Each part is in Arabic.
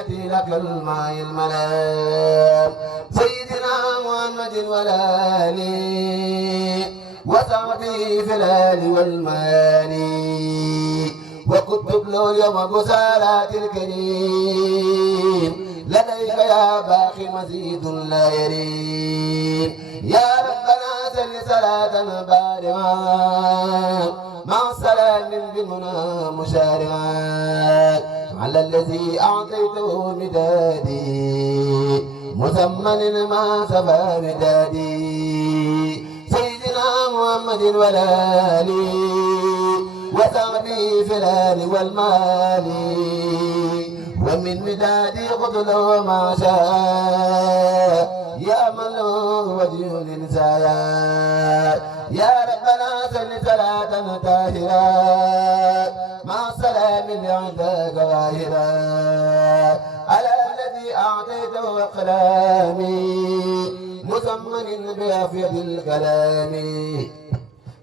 تحيتي لك الماء الملام سيدنا محمد والآل وصحبه في الآل والمال وكتب له اليوم بسالات الكريم لديك يا باقي مزيد لا يريم يا ربنا سل صلاة بارعة مع السلام بالمنى مشارعا على الذي أعطيته مدادي مثمن ما سفى مدادي سيدنا محمد والآل وصحبه في الآل والمال ومن مدادي خذ له ما شاء يا من له وجه الإنسان يا ربنا سل صلاة طاهرة مع السلام عندك ظاهرا على الذي أعطيته أقلامي مثمن بأفيد الكلام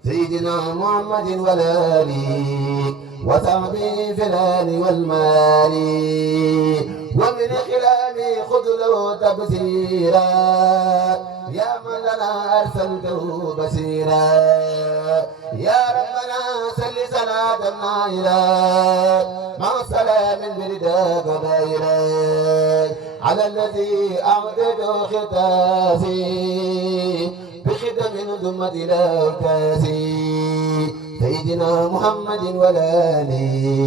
سيدنا محمد والآل وصحبه في الآل والمال ومن خلامي خذ له تبصيرا يا من لنا أرسلته بصيرا يا ربنا سل صلاة نائلة مع السلام برداك دائرا على الذي أعطيته ختاسي بخدم ثم إلى كاسي سيدنا محمد والآل